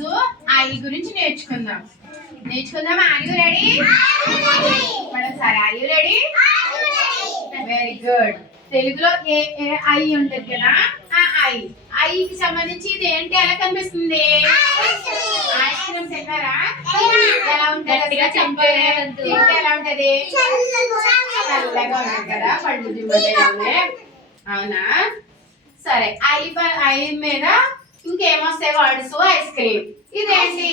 ఈరోజు ఐ గురించి నేర్చుకుందాం. Are you ready? మరోసారి are you ready? Very good. తెలుగులో ఏ ఏ ఐ ఉంటుంది కదా, ఆ ఐకి సంబంధించి ఇది ఏంటి, ఎలా కనిపిస్తుంది? ఐస్ క్రీమ్ తిన్నారా? ఎలా ఉంటుంది? ఎలా ఉంటది? చల్లగా ఉంటుంది కదా, పళ్ళు దిమ్మదే. అవునా? సరే, ఐ మీద ఇంకేమొస్తాయి వర్డ్స్? Ice cream. ఇదేంటి?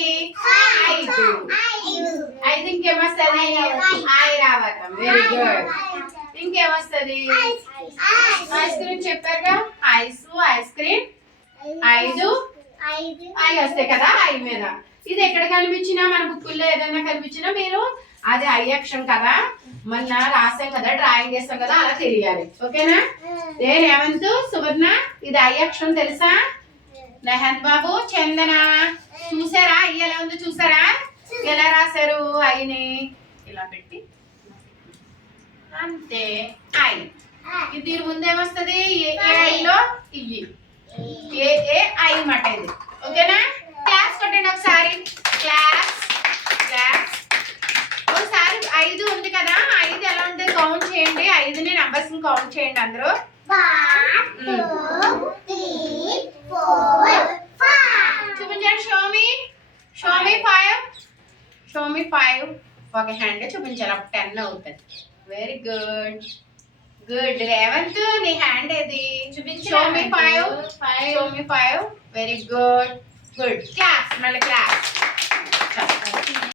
ఐదు ఇంకేమొస్తుంది? ఐ రావటం. Very good. ఇంకేమొస్తుంది? ఐస్ క్రీమ్ చెప్పారుగా, ఐస్ క్రీమ్. ఐదు ఐ వస్తాయి కదా ఐ మీద. ఇది ఎక్కడ కనిపించినా, మన బుక్కుల్లో ఏదైనా కనిపించినా మీరు అది ఐ అక్షరం కదా, మొన్న రాసాం కదా, డ్రాయింగ్ చేస్తాం కదా, అలా తెలియాలి. ఓకేనా? ఏ రేవంత్, సువర్ణ, ఇది ఐ అక్షరం తెలుసా? నెహంత్ బాబు, చందన చూసారా? ఐ ఎలా ఉందో చూసారా? ఎలా రాశారు ఐని? ఇలా పెట్టి అంతే. ఐ. దీని ముందేమొస్తుంది? ఏ ఐలో ఇయ్యి ఏ ఐ మాట ఇది. ఓకేనా? క్లాస్ కొట్టండి ఒకసారి. Class class. ఒకసారి 5 ఉంది కదా, 5 ఎలా ఉంటుంది కౌంట్ చేయండి. 5ని నంబర్స్ కౌంట్ చేయండి అందరూ. 1 2 3 4 5. చూపించండి. Show me 5. ఒక హ్యాండ్ చూపించాలి, అప్పుడు 10 అవుతుంది. Very good. రేవంత్, నీ హ్యాండ్ ఏది? Show me 5. Very good. Class. మళ్ళీ క్లాస్.